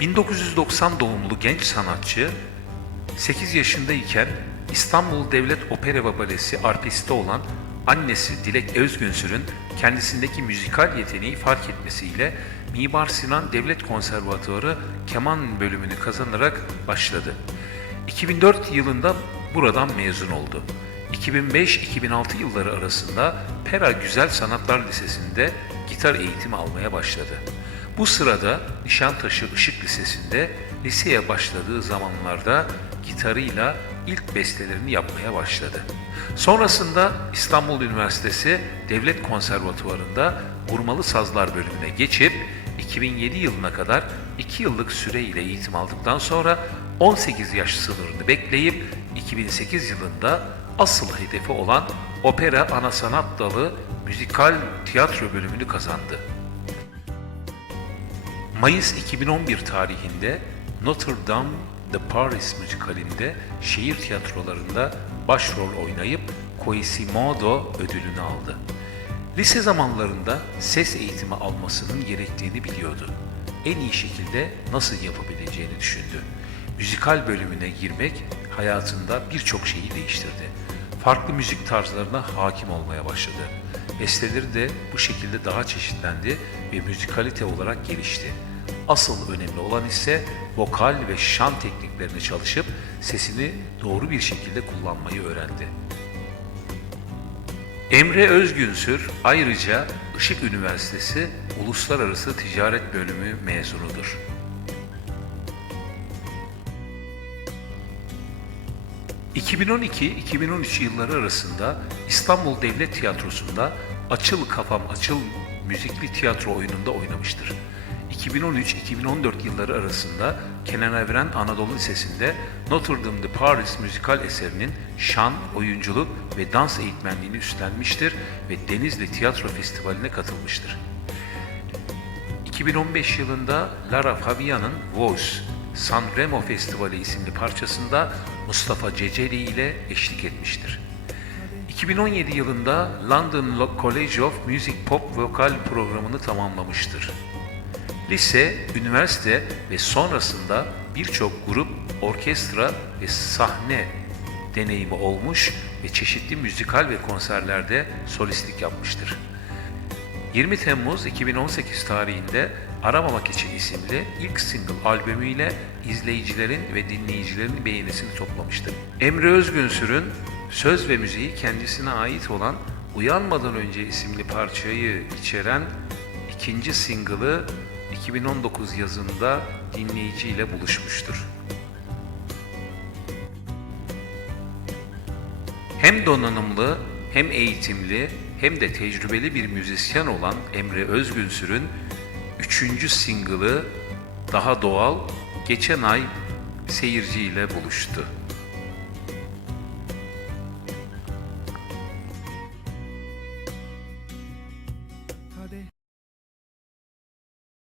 1990 doğumlu genç sanatçı 8 yaşındayken İstanbul Devlet Opera ve Balesi artisti olan annesi Dilek Özgünsür'ün kendisindeki müzikal yeteneği fark etmesiyle Mimar Sinan Devlet Konservatuarı keman bölümünü kazanarak başladı. 2004 yılında buradan mezun oldu. 2005-2006 yılları arasında Pera Güzel Sanatlar Lisesi'nde gitar eğitimi almaya başladı. Bu sırada Nişantaşı Işık Lisesi'nde liseye başladığı zamanlarda gitarıyla ilk bestelerini yapmaya başladı. Sonrasında İstanbul Üniversitesi Devlet Konservatuvarı'nda vurmalı sazlar bölümüne geçip 2007 yılına kadar 2 yıllık süreyle eğitim aldıktan sonra 18 yaş sınırını bekleyip 2008 yılında asıl hedefi olan opera ana sanat dalı müzikal tiyatro bölümünü kazandı. Mayıs 2011 tarihinde Notre Dame de Paris müzikalinde şehir tiyatrolarında başrol oynayıp Quasimodo ödülünü aldı. Lise zamanlarında ses eğitimi almasının gerektiğini biliyordu. En iyi şekilde nasıl yapabileceğini düşündü. Müzikal bölümüne girmek hayatında birçok şeyi değiştirdi. Farklı müzik tarzlarına hakim olmaya başladı. Besteleri de bu şekilde daha çeşitlendi ve müzikalite olarak gelişti. Asıl önemli olan ise vokal ve şan tekniklerini çalışıp sesini doğru bir şekilde kullanmayı öğrendi. Emre Özgünsür ayrıca Işık Üniversitesi Uluslararası Ticaret Bölümü mezunudur. ...2012-2013 yılları arasında İstanbul Devlet Tiyatrosu'nda Açıl Kafam Açıl müzikli tiyatro oyununda oynamıştır. 2013-2014 yılları arasında Kenan Evren Anadolu Lisesi'nde Notre Dame de Paris müzikal eserinin şan, oyunculuk ve dans eğitmenliğini üstlenmiştir ve Denizli Tiyatro Festivali'ne katılmıştır. 2015 yılında Lara Fabian'ın Voice, Sanremo Festivali isimli parçasında Mustafa Ceceli ile eşlik etmiştir. 2017 yılında London College of Music Pop Vokal programını tamamlamıştır. Lise, üniversite ve sonrasında birçok grup, orkestra ve sahne deneyimi olmuş ve çeşitli müzikal ve konserlerde solistlik yapmıştır. 20 Temmuz 2018 tarihinde Aramamak için isimli ilk single albümüyle izleyicilerin ve dinleyicilerin beğenisini toplamıştır. Emre Özgünsür'ün söz ve müziği kendisine ait olan Uyanmadan Önce isimli parçayı içeren ikinci single'ı 2019 yazında dinleyiciyle buluşmuştur. Hem donanımlı, hem eğitimli, hem de tecrübeli bir müzisyen olan Emre Özgünsür'ün üçüncü single'ı daha doğal geçen ay seyirciyle buluştu.